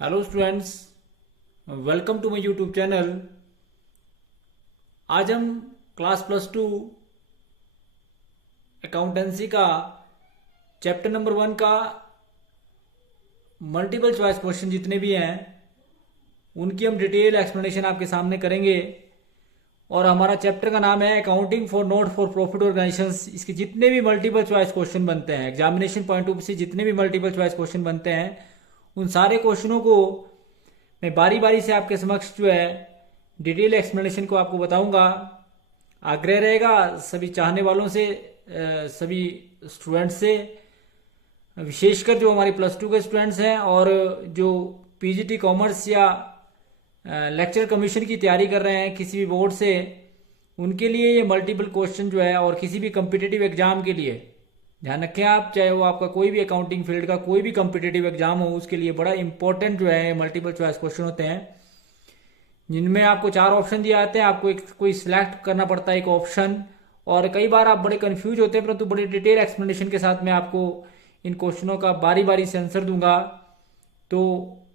Hello students, welcome to my YouTube channel. आज हम class +2 accountancy का चैप्टर नंबर 1 का मल्टीपल चॉइस क्वेश्चन जितने भी हैं उनकी हम डिटेल एक्सप्लेनेशन आपके सामने करेंगे। और हमारा चैप्टर का नाम है accounting for note for profit organisations. इसके जितने भी मल्टीपल चॉइस क्वेश्चन बनते हैं एग्जामिनेशन पॉइंट ऑफ व्यू से, जितने भी मल्टीपल चॉइस क्वेश्चन बनते हैं उन सारे क्वेश्चनों को मैं बारी बारी से आपके समक्ष जो है डिटेल एक्सप्लेनेशन को आपको बताऊंगा। आग्रह रहेगा सभी चाहने वालों से, सभी स्टूडेंट्स से, विशेषकर जो हमारे +2 के स्टूडेंट्स हैं और जो पीजीटी कॉमर्स या लेक्चर कमीशन की तैयारी कर रहे हैं किसी भी बोर्ड से, उनके लिए ये मल्टीपल क्वेश्चन जो है, और किसी भी कम्पिटिटिव एग्जाम के लिए ध्यान रखें आप, चाहे वो आपका कोई भी अकाउंटिंग फील्ड का कोई भी कम्पिटिटिव एग्जाम हो, उसके लिए बड़ा इंपॉर्टेंट जो है मल्टीपल चॉइस क्वेश्चन होते हैं, जिनमें आपको 4 ऑप्शन दिए जाते हैं। आपको एक कोई सिलेक्ट करना पड़ता है एक ऑप्शन, और कई बार आप बड़े कंफ्यूज होते हैं, परंतु बड़ी डिटेल एक्सप्लेनेशन के साथ मैं आपको इन क्वेश्चनों का बारी बारी से आंसर दूंगा। तो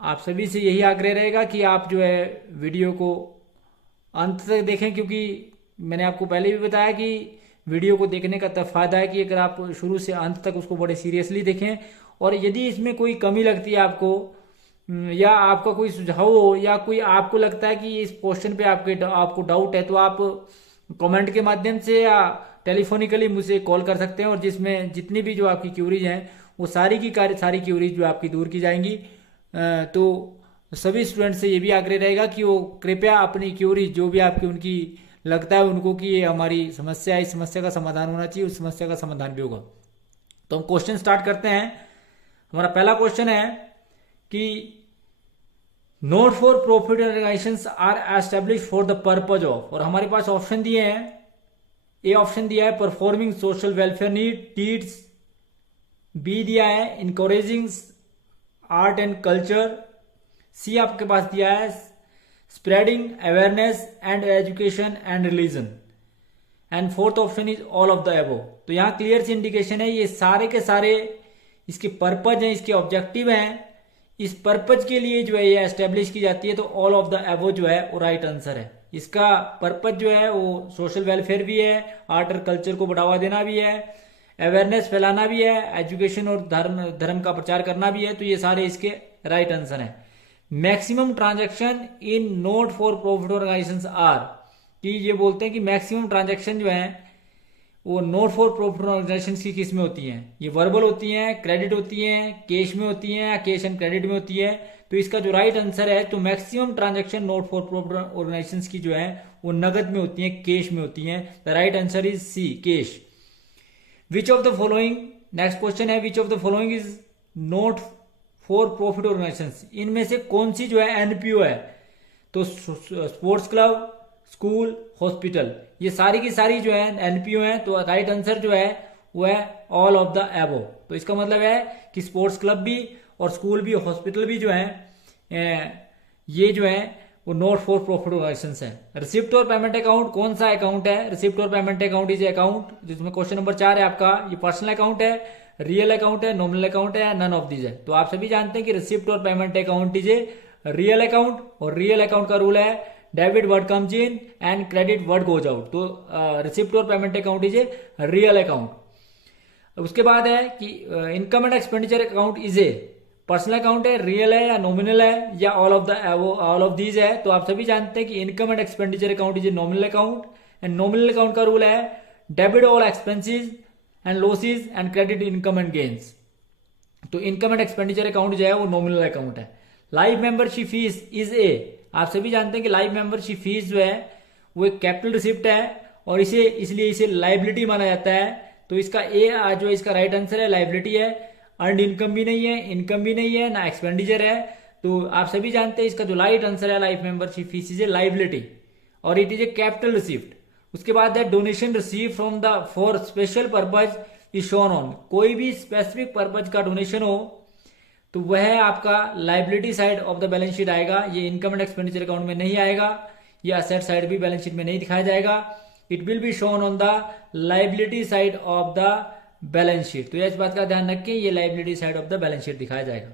आप सभी से यही आग्रह रहेगा कि आप जो है वीडियो को अंत तक देखें, क्योंकि मैंने आपको पहले भी बताया कि वीडियो को देखने का तब फायदा है कि अगर आप शुरू से अंत तक उसको बड़े सीरियसली देखें, और यदि इसमें कोई कमी लगती है आपको, या आपका कोई सुझाव हो, या कोई आपको लगता है कि इस क्वेश्चन पे आपको डाउट है, तो आप कमेंट के माध्यम से या टेलीफोनिकली मुझे कॉल कर सकते हैं, और जिसमें जितनी भी जो आपकी क्यूरीज हैं वो सारी क्यूरीज जो आपकी दूर की जाएंगी। तो सभी स्टूडेंट से ये भी आग्रह रहेगा कि वो कृपया अपनी क्यूरीज जो भी आपकी उनकी लगता है उनको कि ये हमारी समस्या है, इस समस्या का समाधान होना चाहिए, उस समस्या का समाधान भी होगा। तो हम क्वेश्चन स्टार्ट करते हैं। हमारा पहला क्वेश्चन है कि not for profit organisations are establish for the purpose of, और हमारे पास ऑप्शन दिए हैं। ए ऑप्शन दिया है performing social welfare needs, B दिया है encouraging art and culture, C आपके पास दिया है spreading awareness and education and religion, and fourth option is all of the above. तो यहाँ क्लियर सी इंडिकेशन है ये सारे के सारे इसके पर्पज हैं, इसके ऑब्जेक्टिव हैं, इस पर्पज के लिए जो है ये एस्टेब्लिश की जाती है। तो ऑल ऑफ द एबो जो है वो राइट आंसर है। इसका पर्पज जो है वो सोशल वेलफेयर भी है, आर्ट और कल्चर को बढ़ावा देना भी है, अवेयरनेस फैलाना भी है, एजुकेशन और धर्म का प्रचार करना भी है। तो ये सारे इसके राइट आंसर हैं। Maximum transaction in not for profit organisations are, कि ये बोलते हैं कि मैक्सिमम ट्रांजैक्शन जो है वो नोट फॉर प्रॉफिट ऑर्गेनाइजेशंस की किस में होती हैं? ये वर्बल होती हैं, क्रेडिट होती हैं, कैश में होती हैं, या कैश एंड क्रेडिट में होती है। तो इसका जो राइट आंसर है, तो maximum transaction note for profit organisations की जो है वो नगद में होती है, कैश में होती हैं। The right answer is C, cash. Which of the following, next question है, which of the following is not for profit organisations, इनमें से कौन सी जो है एनपीओ है? तो स्पोर्ट्स क्लब, स्कूल, हॉस्पिटल, ये सारी की सारी जो है एनपीओ है। तो राइट आंसर जो है वो है ऑल ऑफ द एबो। तो इसका मतलब है कि स्पोर्ट्स क्लब भी और स्कूल भी, हॉस्पिटल भी जो है ये जो है वो नोट फॉर प्रॉफिट ऑर्गेनाइजेशंस है। रिसिप्ट और पेमेंट अकाउंट कौन सा अकाउंट है? रिसिप्ट और पेमेंट अकाउंट इज अकाउंट, जिसमें क्वेश्चन नंबर 4 है आपका, ये पर्सनल अकाउंट है, रियल अकाउंट है, नॉमिनल अकाउंट है, नन ऑफ दीज है। तो आप सभी जानते हैं कि रिसिप्ट और payment account is a real account, और रियल अकाउंट का रूल है debit word comes in and credit word goes out. तो रिसिप्ट और payment account is a real account. उसके बाद है कि income and expenditure account is A personal account है, रियल है या नॉमिनल है, या ऑल ऑफ दीज है। तो आप सभी जानते हैं कि income and expenditure account is a nominal account, and nominal account का रूल है debit all expenses and losses and credit income and gains. तो इनकम एंड एक्सपेंडिचर अकाउंट जो है वो नॉमिनल अकाउंट है। लाइफ मेंबरशिप फीस इज ए, आप सभी जानते हैं कि लाइफ मेंबरशिप फीस जो है वो एक कैपिटल रिसिप्ट है, और इसलिए इसे लाइबिलिटी माना जाता है। तो इसका ए जो इसका राइट आंसर है, लाइबिलिटी है। अर्नड इनकम भी नहीं है, इनकम भी नहीं है, ना एक्सपेंडिचर है। तो आप सभी जानते हैं इसका जो राइट आंसर है life membership fees is a liability, और it is a capital receipt. उसके बाद है donation receive from the for special purpose is shown on, कोई भी स्पेसिफिक पर्पज का डोनेशन हो तो वह आपका liability side of the balance sheet आएगा। ये इनकम एंड एक्सपेंडिचर अकाउंट में नहीं आएगा, ये असेट साइड भी बैलेंस शीट में नहीं दिखाया जाएगा। It will be shown on the liability side of the balance sheet. तो इस बात का ध्यान रखें, ये liability side of the balance sheet दिखाया जाएगा।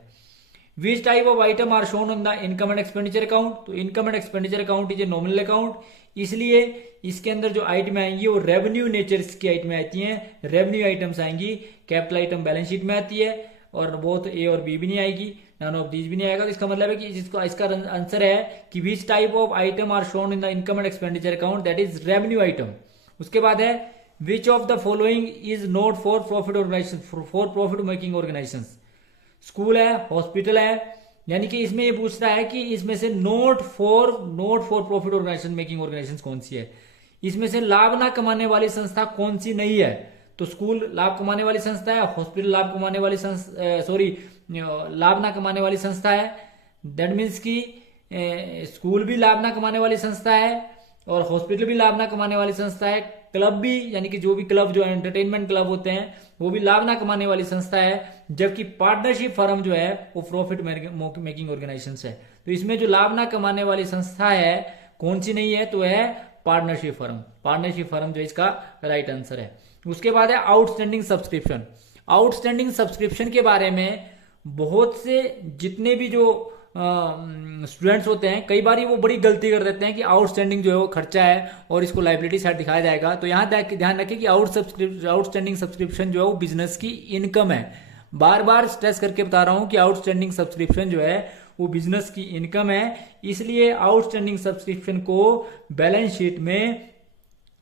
Which type of item are shown on the income and expenditure account, तो income and expenditure account is a nominal account, इसलिए इसके अंदर जो आइटम आएंगी वो रेवेन्यू नेचर की आइटम आती हैं, रेवेन्यू आइटम्स आएंगी, कैपिटल आइटम बैलेंस शीट में आती है, और बोथ ए और बी भी नहीं आएगी, नन ऑफ दीज भी नहीं आएगा। तो इसका मतलब है कि जिसको इसका आंसर है कि which type of item are shown in the income and expenditure account, that is revenue item. उसके बाद है which of the following is not for profit organisation, for profit making organisation, school है, hospital है, यानी कि इसमें ये पूछता है कि इसमें से not for profit organisation making organisation कौन सी है, इसमें से लाभ ना कमाने वाली संस्था कौन सी नहीं है। तो स्कूल लाभ कमाने वाली संस्था है, हॉस्पिटल लाभ कमाने वाली लाभ ना कमाने वाली संस्था है, दैट मीन्स कि स्कूल भी लाभ ना कमाने वाली संस्था है और हॉस्पिटल भी लाभ ना कमाने वाली संस्था है, क्लब भी, यानी कि जो भी क्लब जो एंटरटेनमेंट क्लब होते हैं वो भी लाभ ना कमाने वाली संस्था है, जबकि पार्टनरशिप फर्म जो है वो प्रॉफिट मेकिंग ऑर्गेनाइजेशन है। तो इसमें जो लाभ ना कमाने वाली संस्था है कौन सी नहीं है, तो है पार्टनरशिप फर्म, पार्टनरशिप फर्म जो इसका राइट आंसर है। उसके बाद है आउटस्टैंडिंग सब्सक्रिप्शन। आउटस्टैंडिंग सब्सक्रिप्शन के बारे में बहुत से जितने भी जो स्टूडेंट्स होते हैं कई बार वो बड़ी गलती कर देते हैं कि आउटस्टैंडिंग जो है वो खर्चा है और इसको लाइबिलिटी साइड दिखाया जाएगा। तो यहाँ ध्यान रखें कि आउटस्टैंडिंग सब्सक्रिप्शन जो है वो बिजनेस की इनकम है। बार बार स्ट्रेस करके बता रहा हूं कि आउटस्टैंडिंग सब्सक्रिप्शन जो है वो बिजनेस की इनकम है, इसलिए आउटस्टैंडिंग सब्सक्रिप्शन को बैलेंस शीट में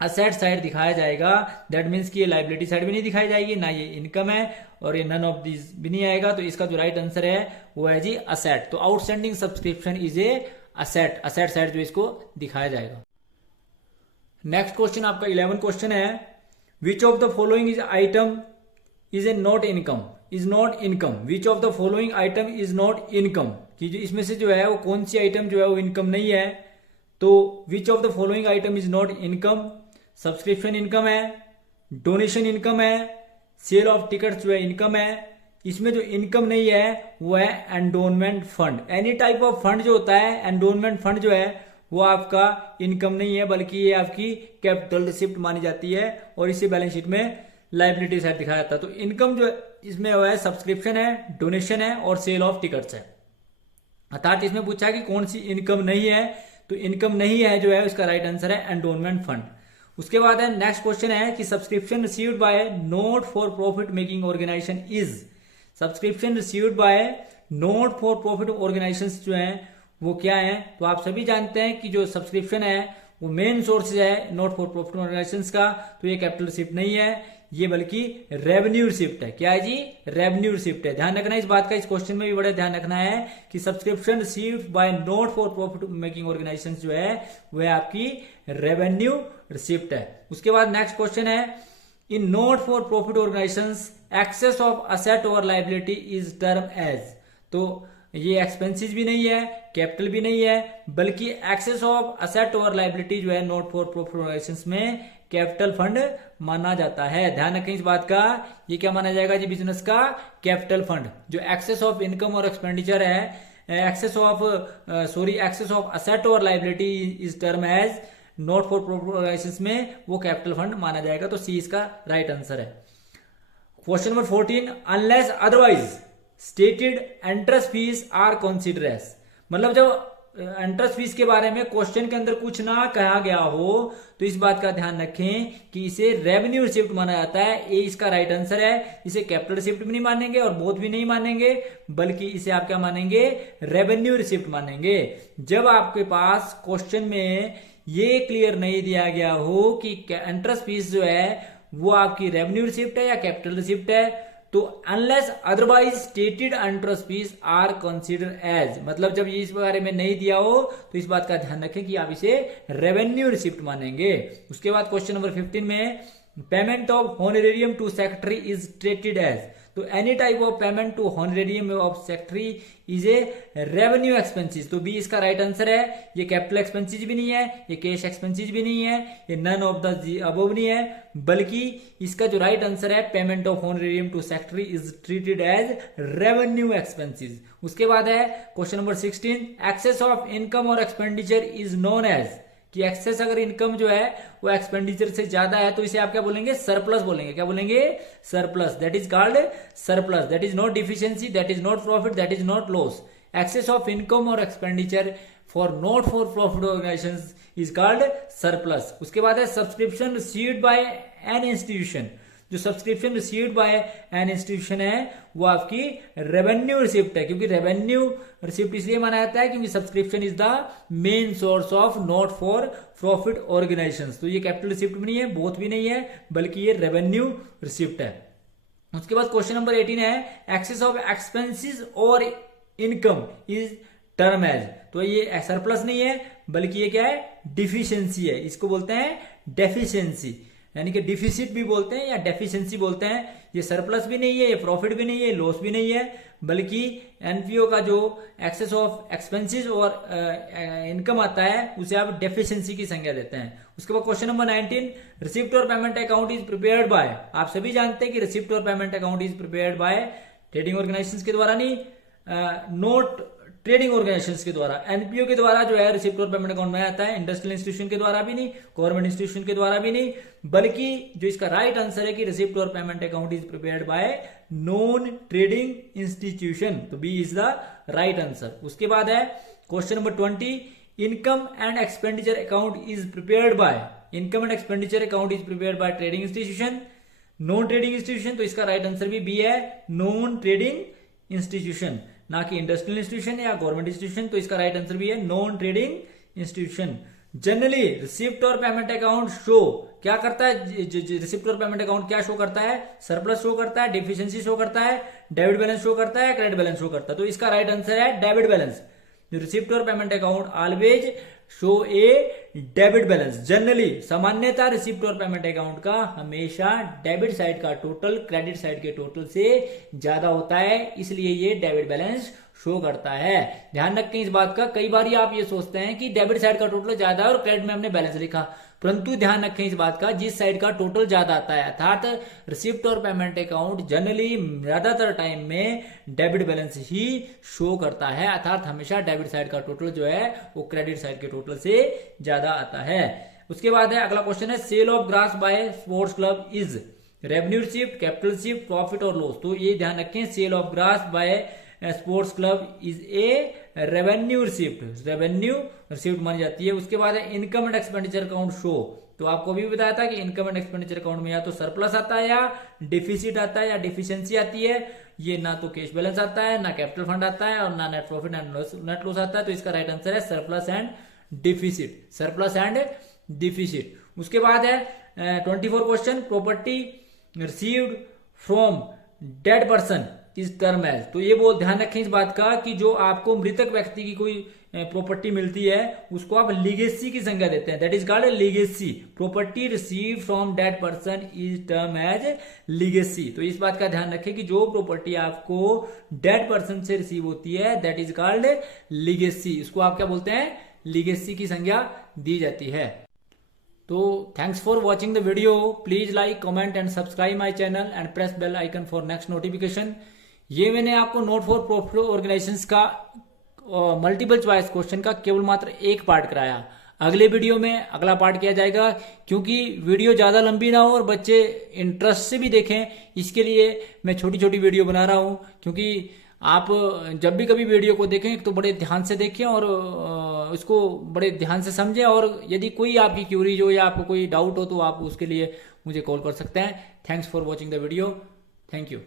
असेट साइड दिखाया जाएगा। दैट मीन्स कि ये लाइबिलिटी साइड भी नहीं दिखाई जाएगी, ना ये इनकम है और ये नन ऑफ दिस भी नहीं आएगा। तो इसका जो राइट आंसर है वो है जी असेट। तो outstanding subscription is a asset, asset side जो इसको दिखाया जाएगा। नेक्स्ट क्वेश्चन आपका 11 क्वेश्चन है, which of the following is item is a not income, is not income, which of the following item is not income, कि जो इसमें से जो है वो कौन सी आइटम जो है वो इनकम नहीं है। तो विच of the following item is not income, subscription income है, डोनेशन इनकम है, सेल ऑफ टिकट्स जो है इनकम है। इसमें जो इनकम नहीं है वो है endowment fund. Any type of fund जो होता है, एंडोनमेंट फंड जो है वो आपका इनकम नहीं है, बल्कि ये आपकी कैपिटल रिसिप्ट मानी जाती है और इसे बैलेंस शीट में लाइबिलिटी साइड दिखाया जाता है। तो इनकम जो इसमें है सब्सक्रिप्शन है, डोनेशन है और सेल ऑफ टिकट्स है। अर्थात इसमें पूछा है कि कौन सी इनकम नहीं है, तो इनकम नहीं है जो है उसका राइट आंसर है एंडोनमेंट फंड। उसके बाद है नेक्स्ट क्वेश्चन है कि subscription received by not for profit making organisation is, subscription received by not for profit organisation जो है वो क्या है। तो आप सभी जानते हैं कि जो सब्सक्रिप्शन है वो मेन सोर्स है नॉट फॉर प्रॉफिट ऑर्गेनाइजेशन का, तो ये कैपिटल रिसिप्ट नहीं है, ये बल्कि रेवेन्यू रिसिप्ट है। क्या है जी, रेवेन्यू रिसिप्ट है। ध्यान रखना इस बात का, इस क्वेश्चन में भी बड़ा ध्यान रखना है कि subscription received by not for profit making organisation जो है वह आपकी रेवेन्यू रिसिप्ट है। उसके बाद नेक्स्ट क्वेश्चन है, in not for profit organisation excess of asset over liability is term as, तो ये एक्सपेंसिस भी नहीं है, कैपिटल भी नहीं है, बल्कि excess of asset over liability जो है नॉट फॉर प्रॉफिट ऑर्गेनाइजेशन में कैपिटल फंड माना जाता है। ध्यान रखें इस बात का, ये क्या माना जाएगा जी, बिजनेस का कैपिटल फंड। जो एक्सेस ऑफ इनकम और एक्सपेंडिचर है, एक्सेस ऑफ असेट और liability is term as not for profit organisation में वो कैपिटल फंड माना जाएगा। तो सी इसका राइट आंसर है। Question number 14, unless otherwise stated entrance fees are consider as, मतलब जब एंट्रेंस फीस के बारे में क्वेश्चन के अंदर कुछ ना कहा गया हो तो इस बात का ध्यान रखें कि इसे रेवेन्यू रिसिप्ट माना जाता है। ये इसका राइट आंसर है। इसे कैपिटल रिसिप्ट भी नहीं मानेंगे और बोथ भी नहीं मानेंगे, बल्कि इसे आप क्या मानेंगे, रेवेन्यू रिसिप्ट मानेंगे। जब आपके पास क्वेश्चन में ये क्लियर नहीं दिया गया हो कि एंट्रेंस फीस जो है वो आपकी रेवेन्यू रिसिप्ट है या कैपिटल रिसिप्ट है, तो unless otherwise stated entrance fees are consider as, मतलब जब ये इस बारे में नहीं दिया हो तो इस बात का ध्यान रखें कि आप इसे रेवेन्यू रिसिप्ट मानेंगे। उसके बाद क्वेश्चन नंबर 15 में, payment of honorarium to secretary is treated as, तो any type of payment to honorarium of secretary is a revenue expenses. तो बी इसका राइट आंसर है। ये कैपिटल एक्सपेंसिस भी नहीं है, ये कैश एक्सपेंसिस भी नहीं है, ये नन ऑफ द अबव नहीं है, बल्कि इसका जो राइट आंसर है payment of honorarium to secretary is treated as revenue expenses. उसके बाद है question number 16, excess of income और एक्सपेंडिचर इज नोन एज, कि एक्सेस अगर इनकम जो है वो एक्सपेंडिचर से ज्यादा है तो इसे आप क्या बोलेंगे, सरप्लस बोलेंगे। क्या बोलेंगे, surplus. That is called surplus. That is not deficiency, that is not profit, that is not loss. Excess of income और expenditure for not for profit organisations is called surplus. उसके बाद है subscription received by an institution. जो subscription received by an institution है वो आपकी revenue receipt है, क्योंकि रेवेन्यू रिसिप्ट इसलिए माना जाता है क्योंकि subscription is the main source of not for profit organisations. तो ये कैपिटल रिसिप्ट भी नहीं है, बोथ भी नहीं है, बल्कि ये रेवेन्यू रिसिप्ट है। उसके बाद क्वेश्चन नंबर 18 है एक्सेस ऑफ एक्सपेंसेस और इनकम इज टर्म एज। तो ये सरप्लस नहीं है, बल्कि ये क्या है, डिफिशियंसी है। इसको बोलते हैं डेफिशिएंसी, यानी कि डिफिसिट भी बोलते हैं या डेफिशिएंसी बोलते हैं। ये सरप्लस भी नहीं है, ये प्रॉफिट भी नहीं है, लॉस भी नहीं है, बल्कि एनपीओ का जो एक्सेस ऑफ एक्सपेंसेस और इनकम आता है उसे आप डेफिशिएंसी की संज्ञा देते हैं। उसके बाद क्वेश्चन नंबर 19 रिसिप्ट और payment account is prepared bye. आप सभी जानते हैं कि रिसिप्ट और payment account is prepared by trading organisations के द्वारा नहीं, नोट ट्रेडिंग ऑर्गेनाइजेशंस के द्वारा। एनपीओ के द्वारा जो है रिसिप्ट और पेमेंट अकाउंट में आता है, इंडस्ट्रियल इंस्टीट्यूशन के द्वारा भी नहीं, गवर्नमेंट इंस्टीट्यूशन के द्वारा भी नहीं, बल्कि जो इसका राइट आंसर है कि रिसिप्ट और payment account is prepared by non trading institution. तो B is the right answer. उसके बाद है question number 20 income and expenditure account is prepared by. Income and expenditure account is prepared by trading institution, non trading institution. तो इसका right answer भी B है, non trading institution, ना कि industrial institution या गवर्नमेंट इंस्टीट्यूशन। तो इसका right answer भी है non trading institution. Generally receipt और पेमेंट अकाउंट शो क्या करता है, रिसिप्ट और पेमेंट अकाउंट क्या शो करता है, सरप्लस शो करता है, डिफिशियंसी शो करता है, डेबिट बैलेंस शो करता है, क्रेडिट बैलेंस शो करता है। तो इसका राइट आंसर है डेबिट बैलेंस। जो रिसिप्ट और पेमेंट अकाउंट ऑलवेज शो ए डेबिट बैलेंस। जनरली सामान्यतः रिसिप्ट और पेमेंट अकाउंट का हमेशा डेबिट साइड का टोटल क्रेडिट साइड के टोटल से ज्यादा होता है, इसलिए ये डेबिट बैलेंस शो करता है। ध्यान रखें इस बात का, कई बार आप ये सोचते हैं कि डेबिट साइड का टोटल ज्यादा है और क्रेडिट में हमने बैलेंस लिखा, परंतु ध्यान रखें इस बात का, जिस साइड का टोटल ज्यादा आता है अर्थात रिसिप्ट और पेमेंट अकाउंट जनरली ज्यादातर टाइम में डेबिट बैलेंस ही शो करता है, अर्थात हमेशा डेबिट साइड का टोटल जो है वो क्रेडिट साइड के टोटल से ज्यादा आता है। उसके बाद है अगला क्वेश्चन है sale of grass by sports club is revenue receipt, capital receipt, profit और लॉस। तो ये ध्यान रखें sale of grass by sports club is a revenue receipt, revenue receipt मानी जाती है। उसके बाद है income and expenditure account show. तो आपको भी बताया था कि इनकम एंड एक्सपेंडिचर अकाउंट में या तो सरप्लस आता है या डिफिसिट आता है या डिफिशियंसी आती है। ये ना तो कैश बैलेंस आता है, ना कैपिटल फंड आता है और ना नेट प्रॉफिट नेट लॉस आता है। तो इसका राइट आंसर है surplus and deficit, surplus and deficit. उसके बाद है 24 question property received from dead person is term as. तो ये बहुत ध्यान रखें इस बात का कि जो आपको मृतक व्यक्ति की कोई प्रॉपर्टी मिलती है उसको आप लीगेसी की संज्ञा देते हैं, that is called legacy. Property receive from dead person is term as legacy. तो इस बात का ध्यान रखें कि जो प्रॉपर्टी आपको डेड पर्सन से रिसीव होती है दैट इज कॉल्ड लीगेसी, इसको आप क्या बोलते हैं, लीगेसी की संज्ञा दी जाती है। तो thanks for watching the video, please like comment and subscribe my channel and press bell icon for next notification. ये मैंने आपको नोट फॉर प्रॉफिट ऑर्गेनाइजेशंस का मल्टीपल चॉइस क्वेश्चन का केवल मात्र एक पार्ट कराया। अगले वीडियो में अगला पार्ट किया जाएगा, क्योंकि वीडियो ज्यादा लंबी ना हो और बच्चे इंटरेस्ट से भी देखें, इसके लिए मैं छोटी छोटी वीडियो बना रहा हूं। क्योंकि आप जब भी कभी वीडियो को देखें तो बड़े ध्यान से देखें और उसको बड़े ध्यान से समझें, और यदि कोई आपकी क्यूरीज हो या आपको कोई डाउट हो तो आप उसके लिए मुझे कॉल कर सकते हैं। Thanks for watching the video, thank you.